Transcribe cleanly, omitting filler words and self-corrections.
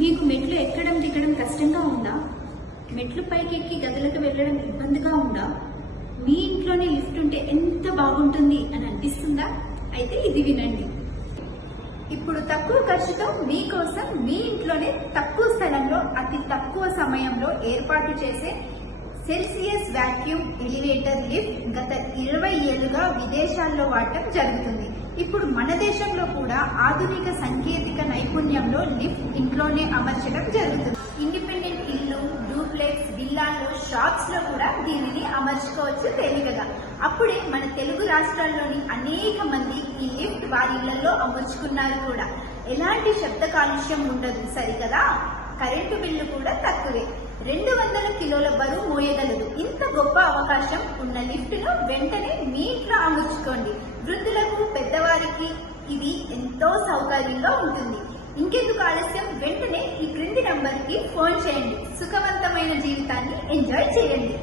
మీకు మెట్లు ఎక్కడం దిగడం కష్టంగా ఉందా? మెట్లు పైకెక్కి గదులకు వెళ్ళడం ఇబ్బందిగా ఉందా? మీ ఇంట్లోనే లిఫ్ట్ ఉంటే ఎంత బాగుంటుంది అని అనిపిస్తుందా? అయితే ఇది వినండి. ఇప్పుడు తక్కువ ఖర్చుతో మీకోసం మీ ఇంట్లోనే తక్కువ స్థలంలో అతి తక్కువ సమయంలో ఏర్పాటు చేసే సెల్సియస్ వాక్యూమ్ ఎలివేటర్ లిఫ్ట్ గత 20 ఏళ్లుగా విదేశాల్లో వాడటం జరుగుతుంది. ఇప్పుడు మన దేశంలో కూడా ఆధునిక సాంకేతిక నైపుణ్యంలో లిఫ్ట్ ఇంట్లోనే అమర్చడం జరుగుతుంది. ఇండిపెండెంట్ ఇల్లు, డూప్లెక్స్, విల్లాల్లో, షాప్స్ లో కూడా దీనిని అమర్చుకోవచ్చు తేలికగా. అప్పుడే మన తెలుగు రాష్ట్రాల్లోని అనేక మంది ఈ లిఫ్ట్ వారి ఇళ్లలో అమర్చుకున్నారు కూడా. ఎలాంటి శబ్ద కాలుష్యం ఉండదు సరికదా. కరెంటు బిల్లు కూడా తక్కువే. 200 కిలోల బరువు మోయగలదు. ఇంత గొప్ప అవకాశం ఉన్న లిఫ్ట్ ను వెంటనే మీ ఇంట్లో అమర్చుకోండి. వృద్ధులకు, పెద్దవారికి ఇది ఎంతో సౌకర్యంగా ఉంటుంది. ఇంకెందుకు ఆలస్యం, వెంటనే ఈ క్రింది నంబర్ కి ఫోన్ చేయండి. సుఖవంతమైన జీవితాన్ని ఎంజాయ్ చేయండి.